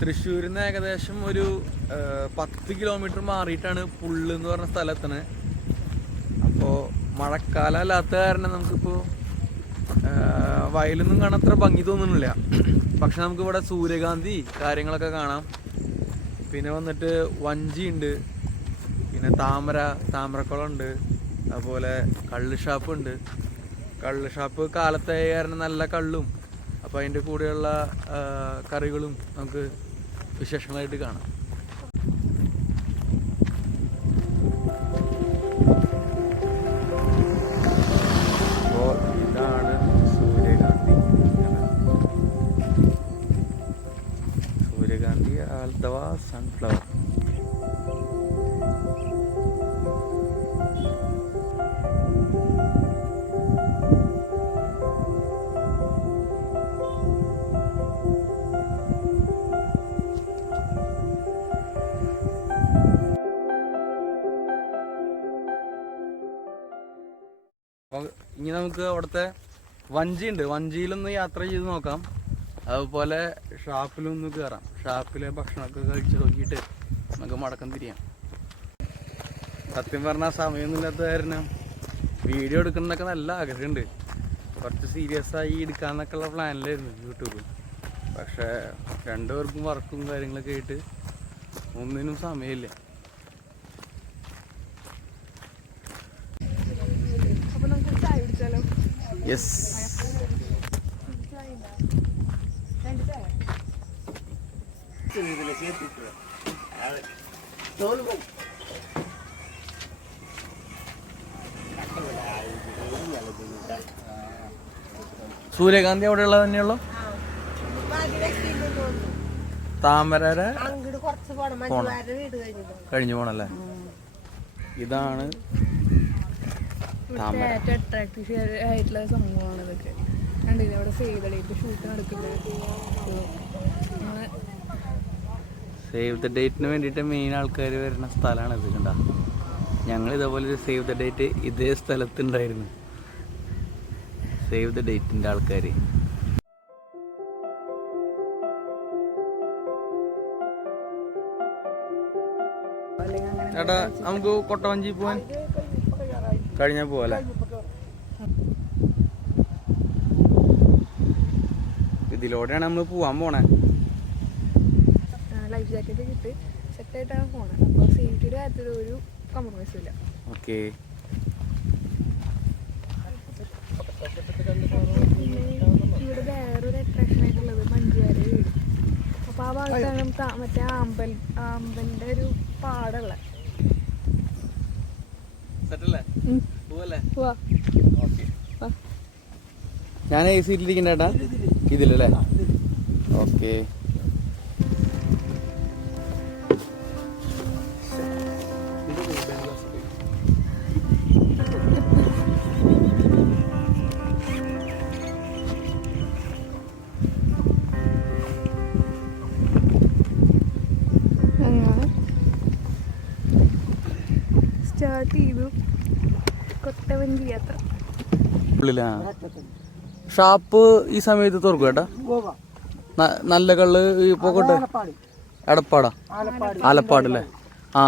തൃശ്ശൂരിൽ നിന്ന് ഏകദേശം ഒരു 10 കിലോമീറ്റർ മാറിയിട്ടാണ് പുള്ള് എന്ന് പറഞ്ഞ സ്ഥലത്തിന്. അപ്പോൾ മഴക്കാലം അല്ലാത്ത കാരണം നമുക്കിപ്പോൾ വയലൊന്നും കാണാൻ അത്ര ഭംഗി തോന്നുന്നില്ല. പക്ഷെ നമുക്കിവിടെ സൂര്യകാന്തി കാര്യങ്ങളൊക്കെ കാണാം. പിന്നെ വന്നിട്ട് വഞ്ചി ഉണ്ട്, പിന്നെ താമരക്കുളം ഉണ്ട്, അതുപോലെ കള്ള് ഷാപ്പ് ഉണ്ട്. കള്ള് ഷാപ്പ് കാലത്തായ കാരണം നല്ല കള്ളും അപ്പോൾ അതിൻ്റെ കൂടെയുള്ള കറികളും നമുക്ക് വിശേഷങ്ങളായിട്ട് കാണാം. അപ്പോൾ ഇതാണ് സൂര്യകാന്തി അഥവാ സൺഫ്ലവർ. അപ്പോൾ ഇനി നമുക്ക് അവിടുത്തെ വഞ്ചിയുണ്ട്, വഞ്ചിയിലൊന്ന് യാത്ര ചെയ്ത് നോക്കാം. അതുപോലെ ഷാപ്പിലൊന്ന് കയറാം. ഷാപ്പിലെ ഭക്ഷണമൊക്കെ കഴിച്ച് നോക്കിയിട്ട് നമുക്ക് മടക്കം തിരിയാം. സത്യം പറഞ്ഞാൽ സമയമൊന്നുമില്ലാത്ത കാരണം വീഡിയോ എടുക്കുന്നതൊക്കെ നല്ല ആഗ്രഹമുണ്ട്. കുറച്ച് സീരിയസ് ആയി എടുക്കാമെന്നൊക്കെയുള്ള പ്ലാനിലായിരുന്നു യൂട്യൂബ്. പക്ഷേ രണ്ടുപേർക്കും വർക്കും കാര്യങ്ങളൊക്കെ ആയിട്ട് ഒന്നിനും സമയമില്ല. യെസ്, സൂര്യകാന്തി അവിടെയുള്ളത് തന്നെയുള്ളൂ. താമര കഴിഞ്ഞു പോണല്ലേ. ഇതാണ് ആയിട്ടുള്ള സംഭവമാണ് ഇതൊക്കെ. കണ്ടില്ലേ അവിടെ സേവ് ദ ഡേറ്റ് ഷൂട്ട് നടക്കുന്നത്. സേവ് ദ ഡേറ്റിന് വേണ്ടിയിട്ട് മെയിൻ ആൾക്കാർ വരുന്ന സ്ഥലമാണ് ഇത്. കണ്ട, ഞങ്ങൾ ഇതേപോലെ ഒരു സേവ് ദ ഡേറ്റ് ഇതേ സ്ഥലത്തുണ്ടായിരുന്നു. സേവ് ദ ഡേറ്റിൻ്റെ ആൾക്കാർ. ചേട്ടാ നമുക്ക് കൊട്ടവഞ്ചി പോവാൻ കഴിഞ്ഞാൽ പോവല്ലേ? ഇതിലൂടെയാണ് നമ്മൾ പോവാൻ പോണേ. ലൈഫ് ജാക്കറ്റ് കിട്ടി സെറ്റായിട്ടാണ് പോണത്. അപ്പോൾ സേഫ്റ്റിയുടെ കാര്യത്തിൽ ഒരു കോംപ്രമൈസും ഇല്ല. ഓക്കെ, ഇവിടെ വേറൊരു അട്രാക്ഷൻ ആയിട്ടുള്ളത് മഞ്ജുവാര വീട്. അപ്പോൾ ആ ഭാഗത്താണ് മറ്റേ ആമ്പലിൻ്റെ ഒരു പാടുള്ള. ഞാൻ ഈ സീറ്റിലിരിക്കണ്ട ചേട്ടാ, ഇതിലല്ലേ? ഓക്കെ. സ്റ്റാർട്ട് ചെയ്തു കൊട്ടവഞ്ചി യാത്ര. ഷാപ്പ് ഈ സമയത്ത് തുറക്കും കേട്ടാ. നല്ല കള്ള് ഇപ്പൊ കൊട്ട് എടപ്പാടാ, ആലപ്പാടല്ലേ? ആ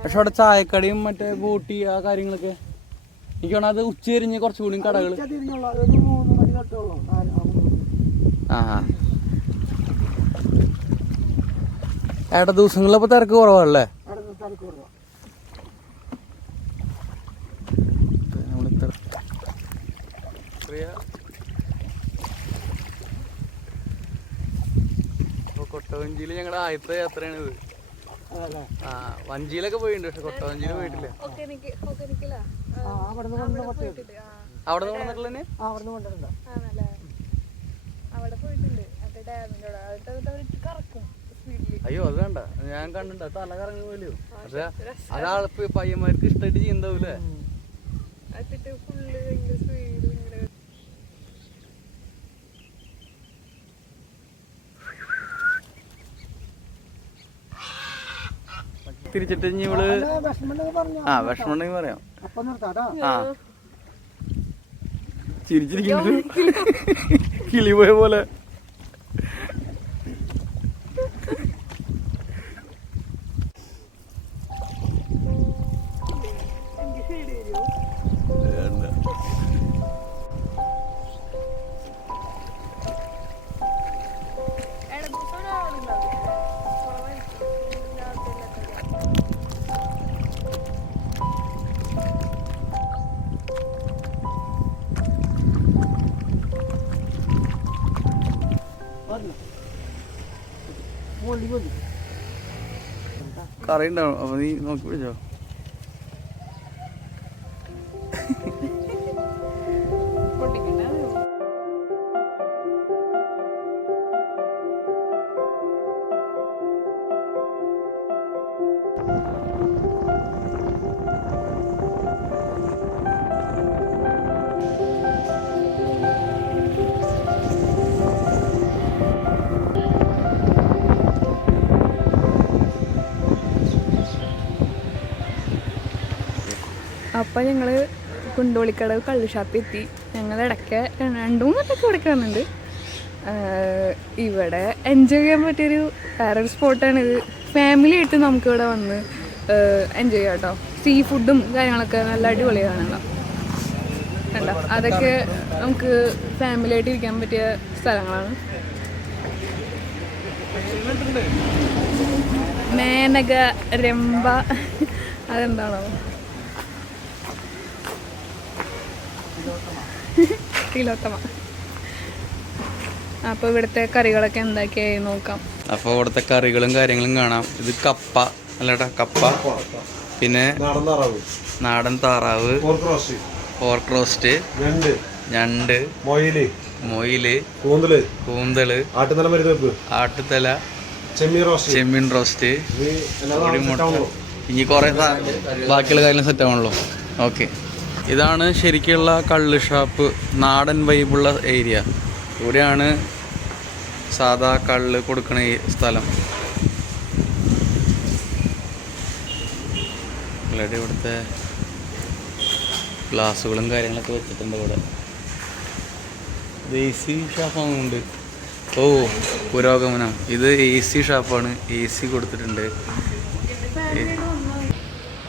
പക്ഷെ അവിടെ ചായക്കടയും മറ്റേ ബോട്ടി ആ കാര്യങ്ങളൊക്കെ എനിക്ക് വേണം. അത് ഉച്ചതിരിഞ്ഞ് കുറച്ചുകൂടി കടകൾ. ഏട്ടാ ദിവസങ്ങളിലപ്പോ തിരക്ക് കുറവാണല്ലേ? കൊട്ടവഞ്ചിയില് ഞങ്ങളുടെ ആദ്യത്തെ യാത്രയാണിത്. വഞ്ചിയിലൊക്കെ പോയിട്ടുണ്ട്, പക്ഷെ കൊട്ടവഞ്ചിയിൽ പോയിട്ടില്ല. അവിടെ കൊണ്ടുവന്നിട്ടുള്ള അയ്യോ അത് വേണ്ട, ഞാൻ കണ്ടിട്ടുണ്ട്. തല കറങ്ങി പോലെയോ. പക്ഷെ അതാളിപ്പോ പയ്യന്മാർക്ക് ഇഷ്ടമായിട്ട് ചെയ്യുന്നുണ്ടാവൂലേ? തിരിച്ചിട്ട് ഇനി ഇവള് വിഷമുണ്ടെങ്കിൽ പറയാം. ആ ചിരിച്ചിരിക്കുന്നത് കിളി പോയ പോലെ. കറി ഉണ്ടാവും. അപ്പൊ നീ നോക്കി പിടിച്ചോ. അപ്പം ഞങ്ങൾ കുണ്ടോളിക്കടവ് കള്ള് ഷാപ്പിൽ എത്തി. ഞങ്ങൾ ഇടയ്ക്ക് 2-3 വട്ടമൊക്കെ ഇവിടേക്ക് വന്നിട്ടുണ്ട്. ഇവിടെ എൻജോയ് ചെയ്യാൻ പറ്റിയൊരു വേറൊരു സ്പോട്ടാണിത്. ഫാമിലി ആയിട്ട് നമുക്കിവിടെ വന്ന് എൻജോയ് ചെയ്യാം കേട്ടോ. സീ ഫുഡും കാര്യങ്ങളൊക്കെ നല്ല അടിപൊളിയാണല്ലോ. കണ്ടോ, അതൊക്കെ നമുക്ക് ഫാമിലി ആയിട്ട് ഇരിക്കാൻ പറ്റിയ സ്ഥലങ്ങളാണ്. മേനക രംഭ അതെന്താണോ തിലോത്തമ. അപ്പോൾ ഇവിടുത്തെ കറികളൊക്കെ എന്തൊക്കെയായി നോക്കാം. അപ്പോൾ ഇവിടുത്തെ കറികളും കാര്യങ്ങളും കാണാം. ഇത് കപ്പ അല്ലേട്ടാ, കപ്പ, പിന്നെ നാടൻ താറാവ്, പോർക്ക് റോസ്റ്റ്, ഞണ്ട്, മൊയില്, കൂന്തല്, ആട്ടുതല, ചെമ്മീൻ റോസ്റ്റ്, മുട്ട. ഇനി കുറേ ബാക്കിയുള്ള കാര്യം സെറ്റ് ആവണല്ലോ. ഓക്കെ, ഇതാണ് ശരിക്കുള്ള കള്ള് ഷാപ്പ്. നാടൻ വൈബുള്ള ഏരിയ. ഇവിടെയാണ് സാധാ കള്ള് കൊടുക്കണ ഈ സ്ഥലം. ഇവിടുത്തെ ഗ്ലാസ്സുകളും കാര്യങ്ങളൊക്കെ വെച്ചിട്ടുണ്ട് ഇവിടെ. ഇത് AC ഷാപ്പാണുണ്ട്. ഓ, പുരോഗമനം. ഇത് AC ഷാപ്പാണ്. AC കൊടുത്തിട്ടുണ്ട്.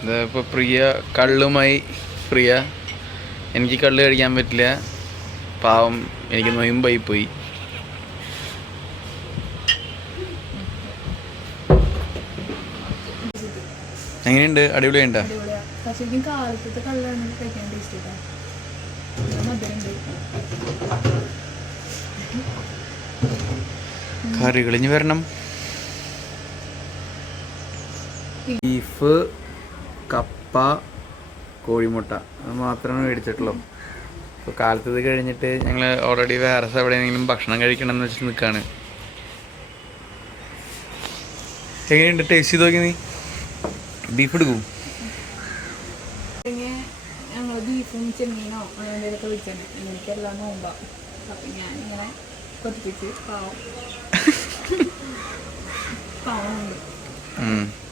ഇതിപ്പോൾ പ്രിയ കള്ളുമായി. പ്രിയ, എനിക്ക് കള്ള് കഴിക്കാൻ പറ്റില്ല, പാവം, എനിക്ക് നൊയമ്പായി പോയി. എങ്ങനെയുണ്ട്? അടിപൊളിയുണ്ടോ? കറികളിഞ്ഞ് വരണം. ബീഫ്, കപ്പ, കോഴിമുട്ട, അത് മാത്രമേ മേടിച്ചിട്ടുള്ളൂ. അപ്പോൾ കാലത്തത് കഴിഞ്ഞിട്ട് ഞങ്ങൾ ഓൾറെഡി വേറെ എവിടെയെങ്കിലും ഭക്ഷണം കഴിക്കണം എന്ന് വെച്ചിട്ട് നിൽക്കുകയാണ്. എങ്ങനെയുണ്ട്? ടേസ്റ്റ് ചെയ്ത് നോക്കി. നീ ബീഫ് എടുക്കും? ഞങ്ങൾ ബീഫും ചെമ്മീനോ എന്തെങ്കിലുമൊക്കെ വെച്ചാൽ എനിക്കെല്ലാം നോമ്പാണ്. അപ്പം ഞാനിങ്ങനെ കൊതിപ്പിച്ച് പാവമുണ്ട്.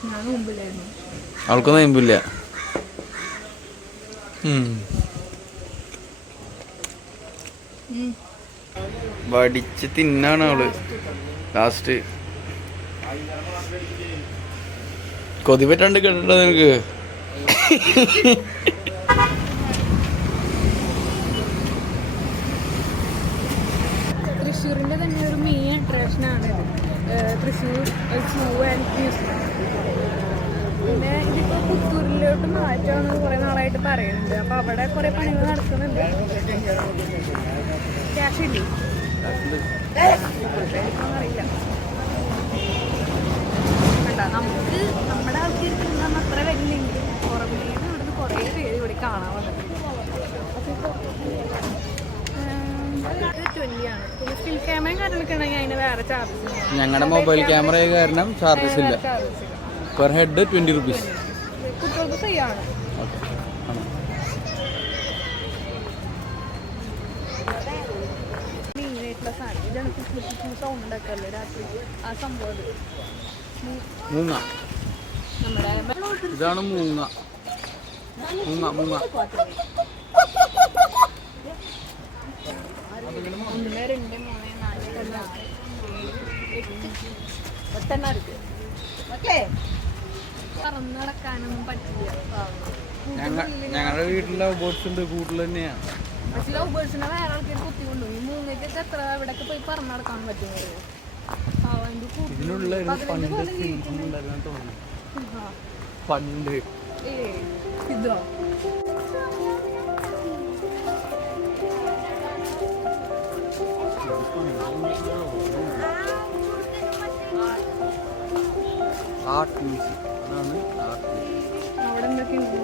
ഞാൻ നോമ്പില്ലായിരുന്നു. അവൾക്കൊന്നും നോമ്പില്ല. വടിച്ച് തിന്നാണ് അവള് ലാസ്റ്റ്. കൊതി പറ്റാണ്ട് കേട്ടോ നിനക്ക്. തൃശ്ശൂരിൻ്റെ തന്നെ ഒരു മെയിൻ അട്രാക്ഷനാണ് തൃശ്ശൂർ സൂ ആൻഡ് മ്യൂസിയം. പിന്നെ ഇതിപ്പോൾ പുത്തൂരിലോട്ട് മാറ്റാമെന്ന് കുറേ നാളായിട്ട് പറയുന്നുണ്ട്. അപ്പോൾ അവിടെ കുറേ പണികൾ നടക്കുന്നുണ്ട്. ക്യാഷ് ഇല്ലേ? അറിയില്ല. വേണ്ട, നമുക്ക് നമ്മുടെ ആൾക്കാർക്ക് നമ്മൾ അത്ര വലിയെങ്കിലും പുറമേ ഇവിടുന്ന് കുറേ പേര് ഇവിടെ കാണാൻ വന്നിട്ടുണ്ട്. 20 ആണ്. പിന്നെ സ്റ്റിൽ ക്യാമറയും കാര്യങ്ങളൊക്കെ ഉണ്ടെങ്കിൽ അതിന് വേറെ ചാർജസ്. ഞങ്ങളുടെ മൊബൈൽ ക്യാമറ കാരണം ചാർജസ് ഇല്ല. Per head 20 rupees. കുട്ടികൾക്ക് ഫ്രീ ആണ്. മെയിനായിട്ടുള്ള സാധനം ഇതാണ്. സൗണ്ട് ഒക്കെ അല്ലേ രാത്രി ആ സംഭവം. ഇതാണ് മൂങ്ങ. മൂങ്ങ മൂങ്ങ 1 2 3 4 5 6 പറന്ന് നടക്കാനൊന്നും പറ്റില്ല. ഞങ്ങളുടെ വീട്ടിൽ ലവ് ബേർഡ്സ് ഉണ്ട്, കൂട്ടിൽ തന്നെയാണ്. പക്ഷെ ലവ് ബേർഡ്സിനെ വേറെ ആൾക്കാർ കുത്തിക്കൊണ്ടു. ഈ മൂങ്ങയ്ക്കൊക്കെ എത്ര ഇവിടെയൊക്കെ പോയി പറന്ന് നടക്കാൻ പറ്റുന്നത്? ഇതിനുള്ള പണ്ട് ഉണ്ടായിരുന്നു തോന്നുന്നു. പണ്ട് ഇതോ ആർട്ട് മ്യൂസിയം. അതാണ് ആർട്ട് മ്യൂസിയം. അവിടെ എന്തൊക്കെയുണ്ടോ?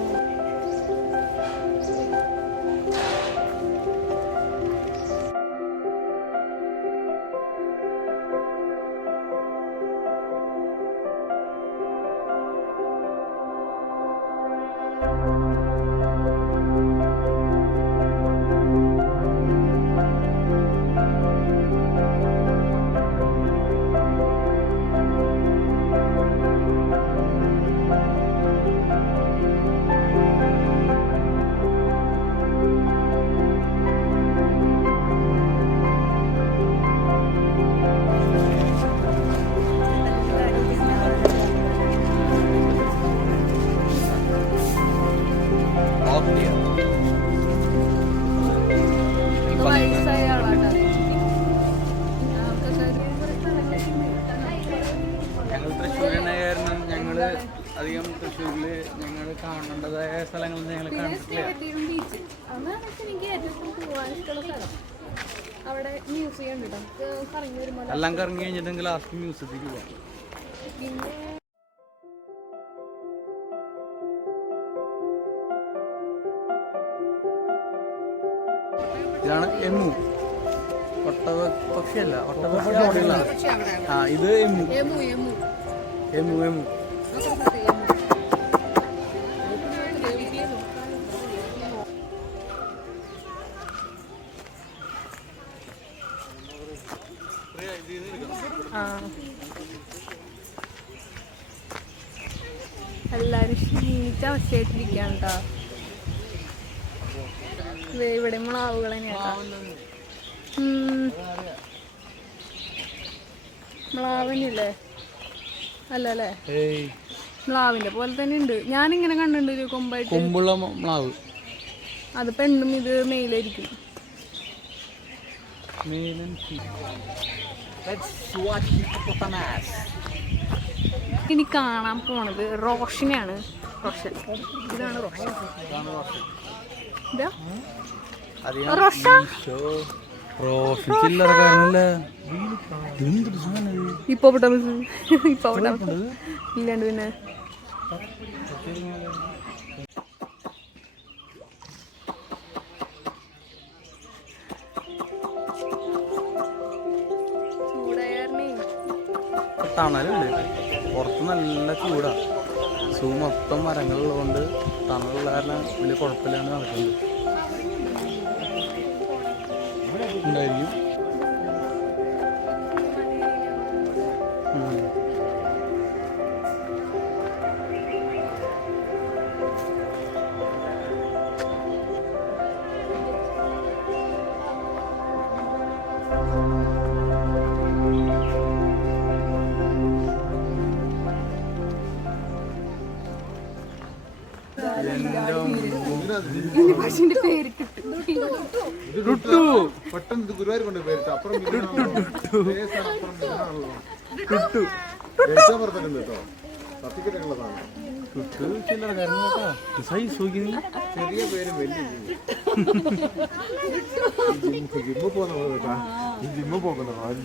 വയസ്സായ ആളാണ്. ഞങ്ങൾ തൃശ്ശൂരിനെ കാരണം ഞങ്ങള് അധികം തൃശ്ശൂരില് ഞങ്ങൾ കാണേണ്ടതായ സ്ഥലങ്ങളൊന്നും ഞങ്ങൾ കണ്ടിട്ടില്ല. ബീച്ച് അതാണ് എനിക്ക് ഏറ്റവും പോകാൻ ഇഷ്ടമുള്ള സ്ഥലം. അവിടെ മ്യൂസിയം ഉണ്ട് കേട്ടോ. കറങ്ങി വരുമ്പോൾ എല്ലാം കറങ്ങി കഴിഞ്ഞിട്ടെങ്കിൽ ലാസ്റ്റ് മ്യൂസിയത്തിലേക്ക് പോകാം. പിന്നെ ഇതാണ് എമു. ഒട്ടക പക്ഷിയല്ല, ഒട്ടകപക്ഷി അവിടെയുള്ള. ആ ഇത് emu. Emu emu emu emu എല്ലാരും ക്ഷീണിച്ച അവസ്ഥയായിട്ടിരിക്കാണ് കേട്ടോ. ഇവിടെ മുളാവുകൾ തന്നെയാ. മ്ലാവനല്ലേ? അല്ലല്ലേ, മ്ലാവിന്റെ പോലെ തന്നെ ഉണ്ട്. ഞാനിങ്ങനെ കണ്ടിട്ടുണ്ട് ഒരു കൊമ്പായിട്ട്. കൊമ്പുള്ള മ്ലാവ്. അത് പെണ്ണും ഇത് മെയിലായിരിക്കും. ഇനി കാണാൻ പോണത് റോഷനെയാണ്. റോഷൻ, ഇതാണ് റോഷൻ. ഇതാ റോഷ. ഇപ്പൊ ഇല്ലാണ്ട് പിന്നെ ചൂടായാരണേ. തണലുണ്ട്, പുറത്ത് നല്ല ചൂടാ. സൂ മൊത്തം മരങ്ങളുള്ളതുകൊണ്ട് തണലുള്ള കാരണം വലിയ കുഴപ്പമില്ലാണ്ട് നടക്കുന്നുണ്ട്. ഉണ്ടായിരിക്കും. പേര് പെട്ടെന്ന് ഗുരുവായൂർ കൊണ്ട് പേരിട്ട് അപ്പുറം ചെറിയ പേരും വലിയ ജിമ്മ് പോകുന്ന ജിമ്മ് പോകുന്ന ആരും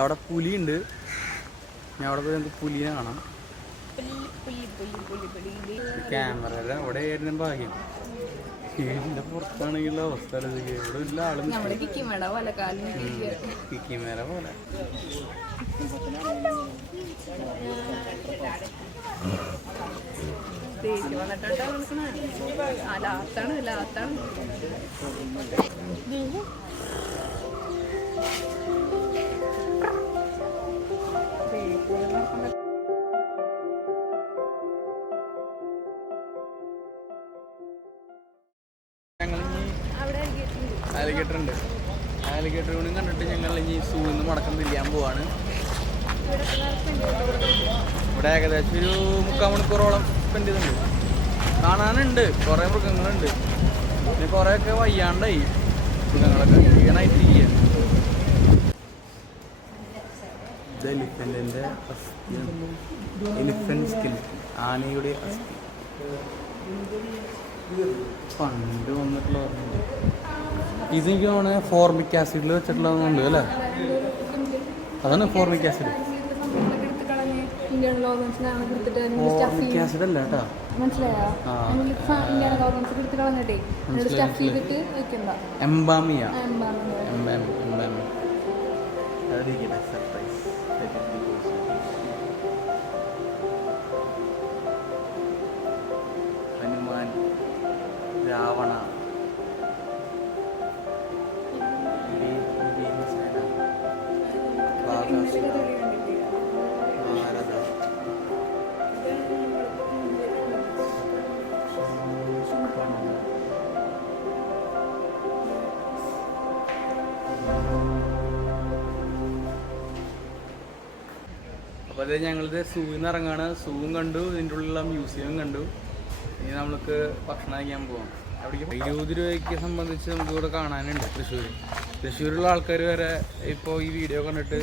അവിടെ പുലിയുണ്ട്. ഞാൻ അവിടെ പോയി നമുക്ക് പുലിനെ കാണാം. ക്യാമറ അവിടെ ആയിരുന്നു ഭാഗ്യം. വീടിന്റെ പുറത്താണെങ്കിലുള്ള അവസ്ഥ ഇവിടെ എല്ലാ ആളും കിക്കിമേര പോലെ. ലാത്താണ് ആലിഗേറ്റർ ഉണ്ട്. ആലിഗേറ്റർ കൂടി കണ്ടിട്ട് ഞങ്ങൾ ഇനി സൂവിൽ നിന്ന് മടക്കം തിരിയാൻ പോവാണ്. ഇവിടെ ഏകദേശം ഒരു 3/4 മണിക്കൂറോളം സ്പെൻഡ് ചെയ്തിട്ടുണ്ട്. കാണാനുണ്ട്, കുറേ മൃഗങ്ങളുണ്ട്. പിന്നെ കുറേയൊക്കെ വയ്യാണ്ടായി മൃഗങ്ങളൊക്കെ ക്ഷീണമായിട്ടിരിക്കുക. ഇത് എലിഫൻറ്റിൻ്റെ അസ്ഥിയാണ്. എലിഫൻറ്റ് സ്കിൽ, ആനയുടെ അസ്ഥി. പണ്ട് വന്നിട്ടുള്ള ഓർമ്മയുണ്ട്. ഇതെനിക്ക് തോന്നുന്നത് ഫോർമിക് ആസിഡിൽ വെച്ചിട്ടുള്ളതുകൊണ്ട് അല്ലേ? അതാണ് ഫോർമിക് ആസിഡ്. ഫോർമിക് ആസിഡ് അല്ല കേട്ടോ. എംബാമിയ. ഹനുമാൻ, രാവണ, ഭാരത. അപ്പോൾ അത് ഞങ്ങളിത് സൂവിൽ നിന്ന് ഇറങ്ങാണ്. സൂവും കണ്ടു, ഇതിൻ്റെ ഉള്ളിലുള്ള മ്യൂസിയം കണ്ടു. ഇനി നമ്മൾക്ക് ഭക്ഷണം കഴിക്കാൻ പോകാം. അവിടേക്ക് 20 രൂപയ്ക്ക് സംബന്ധിച്ച് നമുക്ക് ഇവിടെ കാണാനുണ്ട്. തൃശ്ശൂരുള്ള ആൾക്കാർ വരെ ഇപ്പോൾ ഈ വീഡിയോ കണ്ടിട്ട്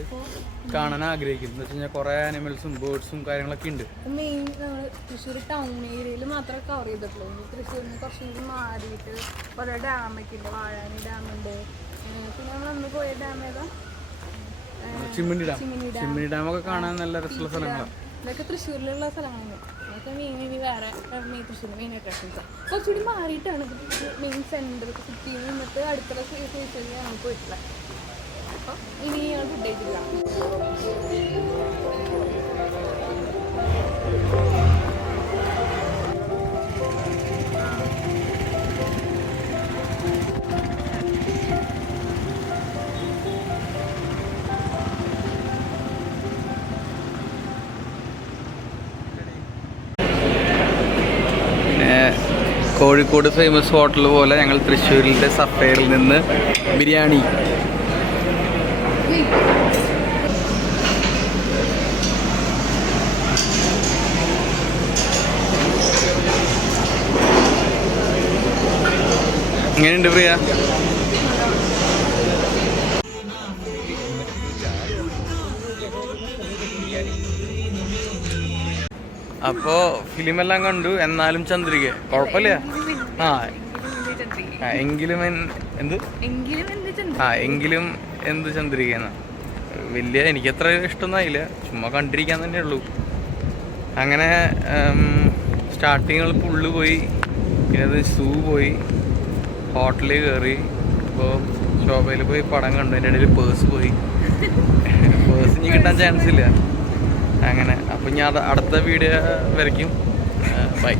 കാണാൻ ആഗ്രഹിക്കും. എന്ന് വെച്ച് കഴിഞ്ഞാൽ കുറേ ആനിമൽസും ബേർഡ്സും കാര്യങ്ങളൊക്കെ ഉണ്ട്. മെയിൻ നമ്മൾ തൃശ്ശൂർ ടൗൺ ഏരിയയിൽ മാത്രമേ കവർ ചെയ്തിട്ടുള്ളൂ. തൃശ്ശൂരിന് കുറച്ചും കൂടി മാറിയിട്ട് ഓരോ ഡാമൊക്കെ ഉണ്ട്. വാഴാനി ഡാമുണ്ട്. പിന്നെ നമ്മൾ അന്ന് പോയ ഡാം ഏതാ? ചിമ്മിനി ഡാം. ചിമ്മിനി ഡാമൊക്കെ കാണാൻ നല്ല രസമുള്ള സ്ഥലങ്ങളാണ്. ഇതൊക്കെ തൃശ്ശൂരിലുള്ള സ്ഥലങ്ങളാണ്. അതൊക്കെ മെയിൻ വേറെ മെയിൻ തൃശ്ശൂർ മെയിൻ അട്രാക്ഷൻസ്. കുറച്ചുകൂടി മാറിയിട്ടാണ് മെയിൻ സെൻറ്റർ സിറ്റിയിൽ നിന്നിട്ട് അടുത്തുള്ള സ്റ്റേഷനിലാണ് പോയിട്ടുള്ളത്. അപ്പോൾ ഇനി ഞങ്ങൾ ഫുഡ് കഴിച്ചില്ല. കോഴിക്കോട് ഫേമസ് ഹോട്ടൽ പോലെ ഞങ്ങൾ തൃശ്ശൂരിലെ സഫേറിൽ നിന്ന് ബിരിയാണി. എങ്ങനെയുണ്ട് പ്രിയ? അപ്പോൾ ഫിലിമെല്ലാം കണ്ടു. എന്നാലും ചന്ദ്രിക കുഴപ്പമില്ല. എങ്കിലും എന്ത് ചന്ദ്രിക എന്നാ വലിയ എനിക്കത്ര ഇഷ്ടമൊന്നുമായില്ല. ചുമ്മാ കണ്ടിരിക്കാൻ തന്നെ ഉള്ളൂ. അങ്ങനെ സ്റ്റാർട്ടിങ്ങൾ പുള്ളു പോയി, പിന്നെ അത് സൂ പോയി, ഹോട്ടലിൽ കയറി. ഇപ്പോൾ ശോഭയിൽ പോയി പടം കണ്ടു. അതിൻ്റെ ഇടയിൽ പേഴ്സ് പോയി. പേഴ്സ് ഇനി കിട്ടാൻ ചാൻസ് ഇല്ല. അങ്ങനെ അപ്പോൾ ഞാൻ അടുത്ത വീഡിയോ വരയ്ക്കും. ബൈ.